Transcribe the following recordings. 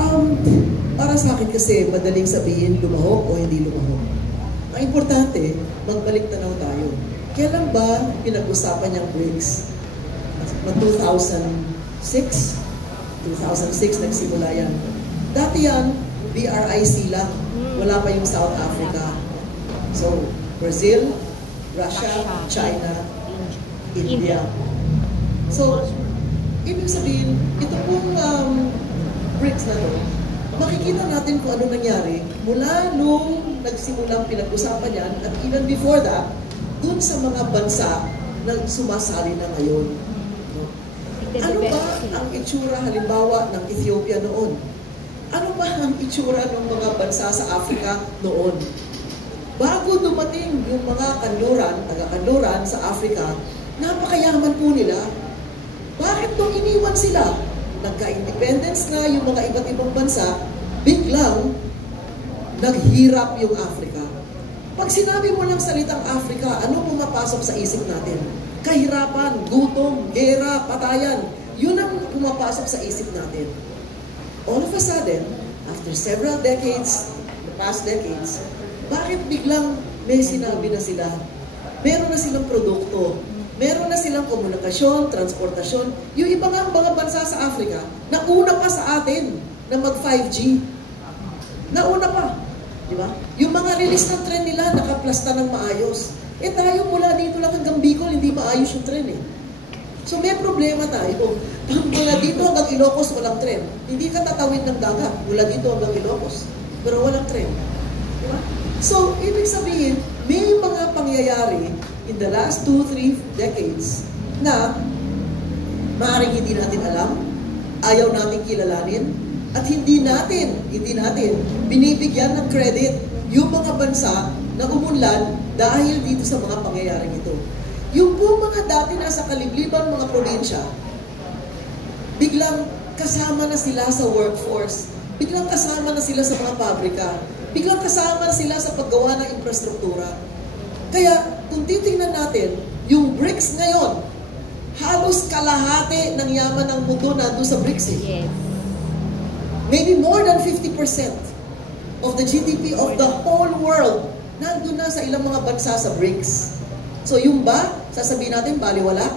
Um, para sa akin kasi, madaling sabihin lumahok o hindi lumahok. Ang importante, magbalik tanaw tayo. Kailan ba pinag-usapan niyang BRICS? 2006? 2006 nagsimula yan. Dati yan, BRIC lang. Wala pa yung South Africa. So, Brazil, Russia, China, India. So, ibig sabihin, ito pong BRICS na to, makikita natin kung ano nangyari mula nung nagsimulang pinag-usapan yan at even before that, dun sa mga bansa na sumasali na ngayon. No? Ano ba ang itsura halimbawa ng Ethiopia noon? Ano ba ang itsura ng mga bansa sa Africa noon? Bago dumating yung mga kanluran, taga-kanluran sa Africa, napakayaman po nila. Bakit nung iniwan sila? Nagka-independence na yung mga iba't ibang bansa, biglang naghirap yung Africa. Pag sinabi mo lang salitang Africa, ano pumapasok sa isip natin? Kahirapan, gutom, gera, patayan. Yun ang pumapasok sa isip natin. All of a sudden, after several decades, the past decades, bakit biglang may sinabi na sila? Meron na silang produkto. Meron na silang komunikasyon, transportasyon. Yung iba nga mga bansa sa Africa, nauna pa sa atin na mag-5G. Nauna pa. Di ba? Yung mga release ng tren nila, nakaplasta ng maayos. Eh tayo mula dito lang hanggang Bicol, hindi maayos yung tren eh. So may problema tayo. Mula dito hanggang Ilocos, walang tren. Hindi ka tatawid ng dagat mula dito hanggang Ilocos. Pero walang tren. Di ba? So, ibig sabihin, may mga pangyayari in the last 2-3 decades na maaaring hindi natin alam, ayaw natin kilalanin, at hindi natin binibigyan ng credit yung mga bansa na umunlad dahil dito sa mga pangyayaring ito. Yung po mga dati nasa kalibliban mga probinsya, biglang kasama na sila sa workforce, biglang kasama na sila sa mga pabrika, biglang kasama na sila sa paggawa ng infrastruktura. Kaya, kung titingnan natin, yung BRICS ngayon, halos kalahati ng yaman ng mundo nandun sa BRICS eh. Yes. Maybe more than 50% of the GDP of the whole world nandun na sa ilang mga bansa sa BRICS. So yung ba, sasabihin natin, baliwala?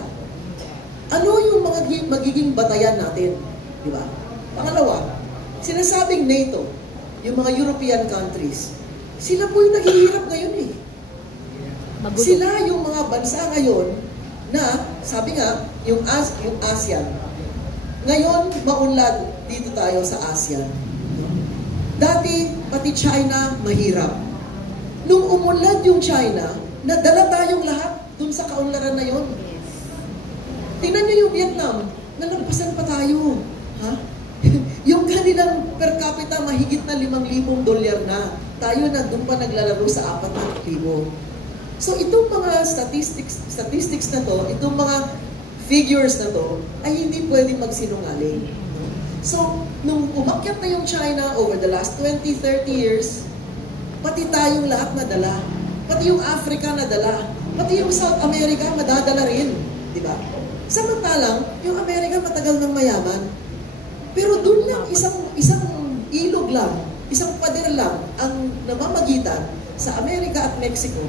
Ano yung magiging batayan natin? Di ba? Pangalawa, sinasabing NATO, yung mga European countries, sila po yung naghihirap ngayon eh. Sila yung mga bansa ngayon na, sabi nga, yung ASEAN. Ngayon, maunlad dito tayo sa ASEAN. Dati, pati China, mahirap. Nung umunlad yung China, nadala tayong lahat dun sa kaunlaran na yun. Tingnan nyo yung Vietnam, nalampasan pa tayo. Ha? Yung kanilang per capita mahigit na $5,000 na. Tayo na doon pa naglalaro sa 4,000. So itong mga statistics na to, itong mga figures na to, ay hindi pwedeng magsinungaling. So, nung umakyat na yung China over the last 20-30 years, pati tayong lahat nadala. Pati yung Africa nadala. Pati yung South America madadala rin. Diba? Samantalang, yung America matagal ng mayaman. Pero doon lang, isang ilog lang, isang pader lang ang namamagitan sa Amerika at Mexico.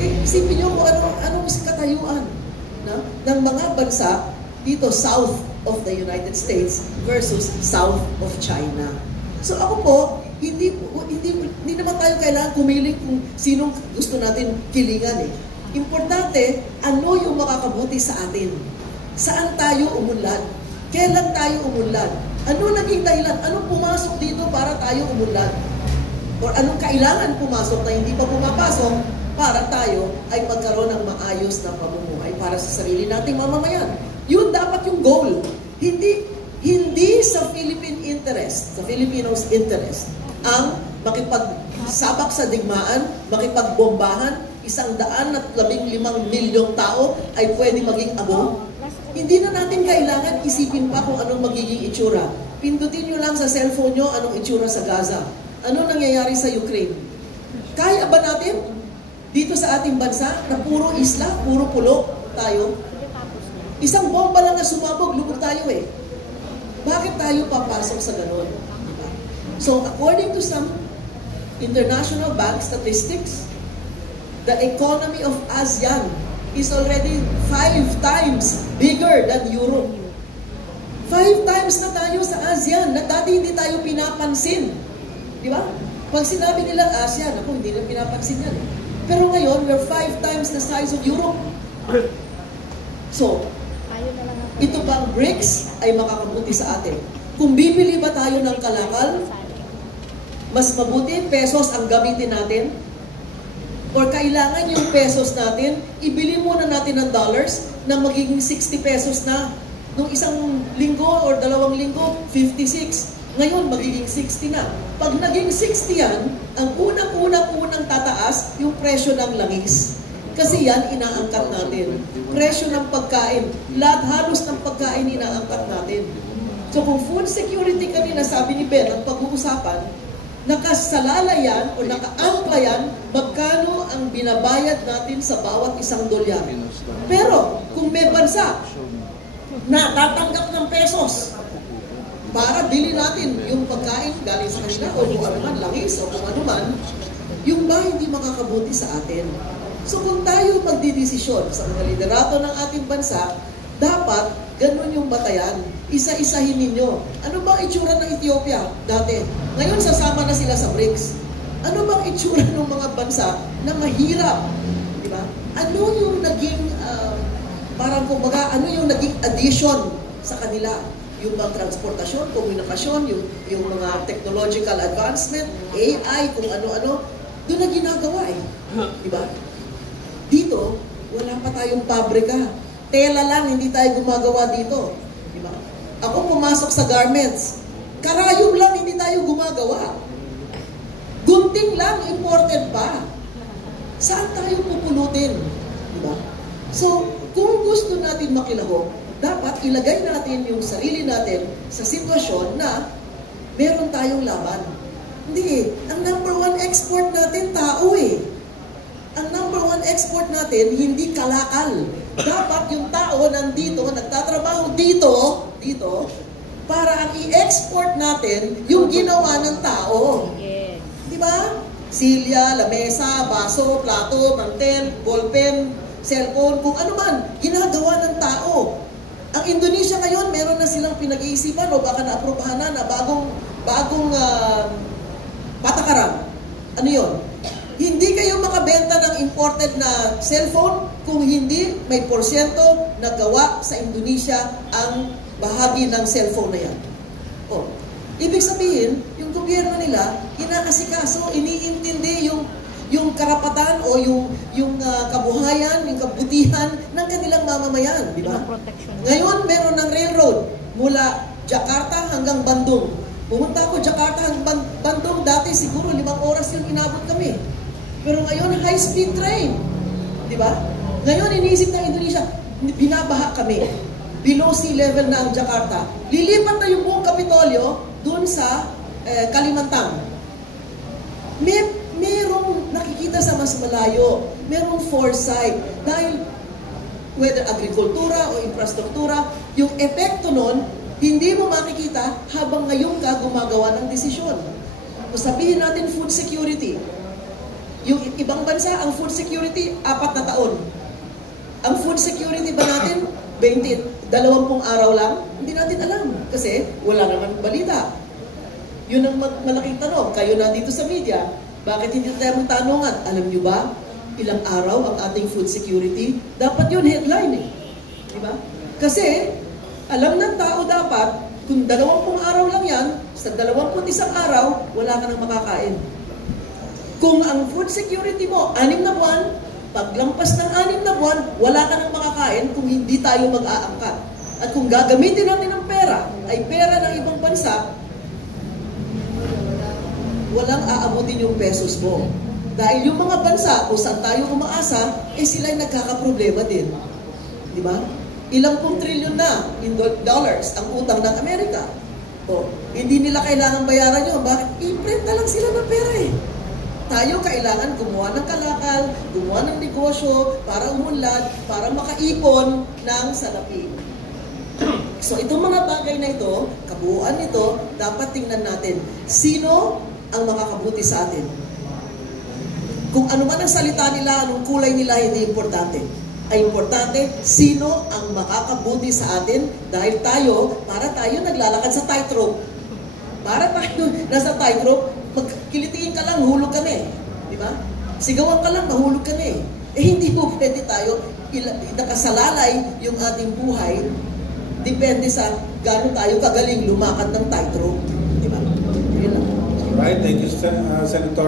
Eh, isipin nyo kung anong katayuan na, ng mga bansa dito south of the United States versus south of China. So ako po, hindi naman tayo kailangan kumili kung sinong gusto natin kilingan eh. Importante, ano yung makakabuti sa atin? Saan tayo umunlad? Kailan tayo umunlad? Ano naging dahilan? Anong pumasok dito para tayo umunlad? Or anong kailangan pumasok na hindi pa pumapasok para tayo ay magkaroon ng maayos na pamumuhay para sa sarili nating mamamayan? Yun dapat yung goal. Hindi sa Philippine interest, sa Filipinos' interest, ang makipagsabak sa digmaan, makipagbombahan, 115 milyong tao ay pwede maging abo. Hindi na natin kailangan isipin pa kung anong magiging itsura. Pindutin nyo lang sa cellphone nyo anong itsura sa Gaza. Ano nangyayari sa Ukraine? Kaya ba natin dito sa ating bansa na puro isla, puro pulo tayo? Isang bomba lang na sumabog, lubog tayo eh. Bakit tayo papasok sa ganun? So according to some international bank statistics, the economy of ASEAN is already 5 times bigger than Europe. 5 times na tayo sa ASEAN na dati hindi tayo pinapansin. Di ba? Pag sinabi nila ASEAN, ako hindi nila pinapansin yan. Pero ngayon, we're 5 times the size of Europe. So, ito bang BRICS ay makakabuti sa atin? Kung bibili ba tayo ng kalakal, mas mabuti pesos ang gamitin natin? Or kailangan yung pesos natin, ibili muna natin ng dollars na magiging 60 pesos na. Nung isang linggo or 2 linggo, 56. Ngayon, magiging 60 na. Pag naging 60 yan, ang unang tataas, yung presyo ng langis. Kasi yan, inaangkat natin. Presyo ng pagkain. Lahat halos ng pagkain, inaangkat natin. So kung food security kanina, sabi ni Ben, ang pag-uusapan, nakasalala yan o nakaangkla yan, magkano ang binabayad natin sa bawat isang dolyar. Pero, kung may bansa na tatanggap ng pesos para bili natin yung pagkain galing sa kanila o kung ano man, langis o kung ano man, yung ba hindi makakabuti sa atin. So kung tayo magdidesisyon sa mga liderato ng ating bansa, dapat ganun yung batayan. Isa-isahin ninyo. Ano bang itsura ng Ethiopia dati? Ngayon sasama na sila sa BRICS. Ano bang itsura ng mga bansa na mahirap? Diba? Ano yung naging, parang kumbaga, ano yung naging addition sa kanila? Yung bang transportasyon, komunikasyon, yung mga technological advancement, AI, kung ano-ano, doon na ginagawa eh. Diba? Dito, wala pa tayong pabrika. Tela lang, hindi tayo gumagawa dito. Diba? Ako pumasok sa garments. Karayom lang, hindi tayo gumagawa. Gunting lang, imported pa. Saan tayo pupulutin? Diba? So, kung gusto natin makilahok, dapat ilagay natin yung sarili natin sa sitwasyon na meron tayong laban. Hindi, ang number 1 export natin, tao eh. Ang number 1 export natin, hindi kalakal. Dapat yung tao nandito, nagtatrabaho dito, para ang i-export natin yung ginawa ng tao. Di ba? Silya, lamesa, baso, plato, mantel, ballpen, cellphone, kung ano man, ginagawa ng tao. Ang Indonesia ngayon, meron na silang pinag-iisipan o baka na-aprobahan na bagong patakaran. Ano yun? Hindi kayo makabenta ng imported na cellphone kung hindi may porsyento na gawa sa Indonesia ang bahagi ng cellphone na yan. O, ibig sabihin, yung gobyerno nila, inaasikaso, iniintindi yung karapatan o yung kabuhayan, yung kabutihan ng kanilang mamamayan, di ba? Ngayon, meron ng railroad mula Jakarta hanggang Bandung. Pumunta ako Jakarta hanggang Bandung, dati siguro 5 oras yung inabot kami. Pero ngayon, high-speed train. Di ba? Ngayon, iniisip ng Indonesia, binabaha kami. Below sea level na ang Jakarta. Lilipat na yung buong Kapitolyo dun sa Kalimantan. Merong nakikita sa mas malayo. Merong foresight. Dahil, whether agrikultura o infrastruktura, yung epekto nun, hindi mo makikita habang ngayon ka gumagawa ng desisyon. So, sabihin natin food security. Yung ibang bansa, ang food security, 4 na taon. Ang food security ba natin, 20 araw lang? Hindi natin alam. Kasi wala naman balita. Yun ang malaking tanong. Kayo na dito sa media, bakit hindi tayo magtanungan? Alam nyo ba, ilang araw ang ating food security? Dapat yun headline eh. Diba? Kasi, alam ng tao dapat, kung 20 araw lang yan, sa 21 araw, wala ka nang makakain. Kung ang food security mo, 6 na buwan, paglampas ng 6 na buwan, wala ka nang makakain kung hindi tayo mag-aangkat. At kung gagamitin natin ang pera, ay pera ng ibang bansa, walang aabutin yung pesos mo. Dahil yung mga bansa kung saan tayo umaasa, sila'y nagkakaproblema din. Di ba? Ilang pong trilyon na in dollars ang utang ng Amerika. O, hindi nila kailangan bayaran yun. Bakit? I-prenta lang sila ng pera eh. Tayo kailangan gumawa ng kalakal, gumawa ng negosyo, para umunlad, para makaipon ng salapi. So itong mga bagay na ito, kabuuan nito, dapat tingnan natin, sino ang makakabuti sa atin? Kung ano man ang salita nila, anong kulay nila, hindi importante. Ay importante, sino ang makakabuti sa atin dahil para tayo naglalakad sa tightrope. Para tayo nasa tightrope, magkilitiin ka lang, hulog ka na eh. Di ba? Sigawan ka lang, mahulog ka na eh. Hindi mo pwede tayo nakasalalay yung ating buhay depende sa gano'n tayo kagaling lumakad ng tightrope. Di ba? Yun lang. Alright, thank you, Senator